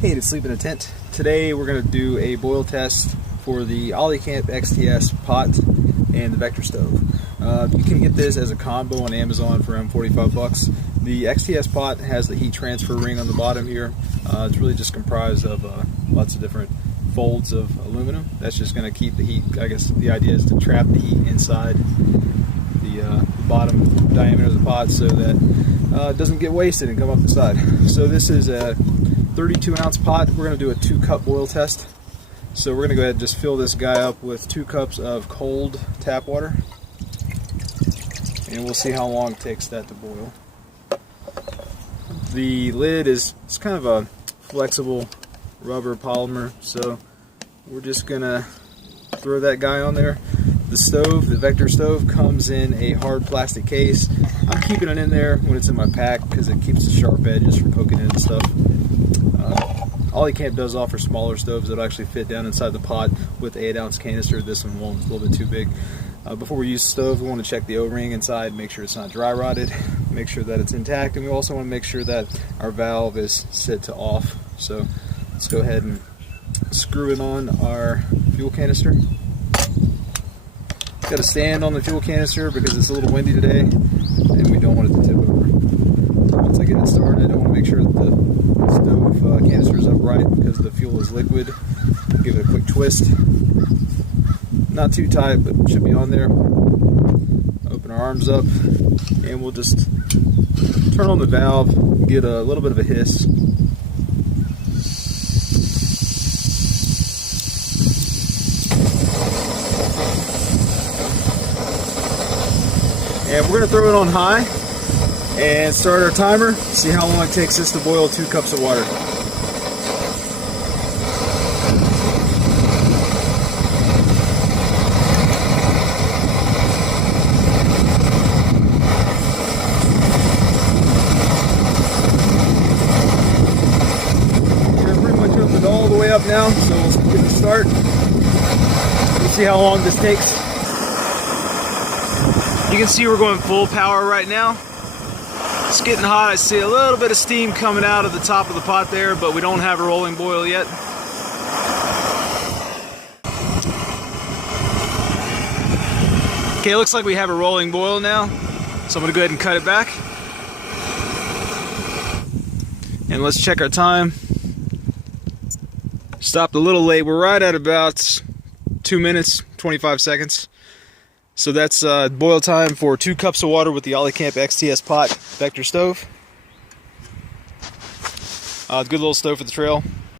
Hey, it's Sleep in a Tent. Today we're going to do a boil test for the Olicamp XTS Pot and the Vector Stove. You can get this as a combo on Amazon for around 45 bucks. The XTS Pot has the heat transfer ring on the bottom here. It's really just comprised of lots of different folds of aluminum. That's just going to keep the heat. I guess the idea is to trap the heat inside the bottom diameter of the pot so that it doesn't get wasted and come up the side. So this is a 32-ounce pot. We're going to do a 2-cup boil test. So we're going to go ahead and just fill this guy up with 2 cups of cold tap water, and we'll see how long it takes that to boil. The lid is kind of a flexible rubber polymer, so we're just going to throw that guy on there. The stove, the Vector stove, comes in a hard plastic case. I'm keeping it in there when it's in my pack because it keeps the sharp edges from poking into stuff. Olicamp does offer smaller stoves that actually fit down inside the pot with the 8-ounce canister. This one won't, it's a little bit too big. Before we use the stove, we want to check the O-ring inside, make sure it's not dry rotted, make sure that it's intact, and we also want to make sure that our valve is set to off. So let's go ahead and screw it on our fuel canister. Got to stand on the fuel canister because it's a little windy today and we don't want it to tip over. Once I get it started, I want to make sure that the stove canister is upright because the fuel is liquid. Give it a quick twist. Not too tight, but should be on there. Open our arms up and we'll just turn on the valve, get a little bit of a hiss. And we're going to throw it on high and start our timer, see how long it takes us to boil 2 cups of water. We're pretty much opened all the way up now, so let's get the start. Let's see how long this takes. You can see we're going full power right now. It's getting hot. I see a little bit of steam coming out of the top of the pot there, but we don't have a rolling boil yet. Okay, it looks like we have a rolling boil now. So I'm gonna go ahead and cut it back. And let's check our time. Stopped a little late. We're right at about 2 minutes, 25 seconds. So that's boil time for 2 cups of water with the Olicamp XTS Pot Vector stove. Good little stove for the trail.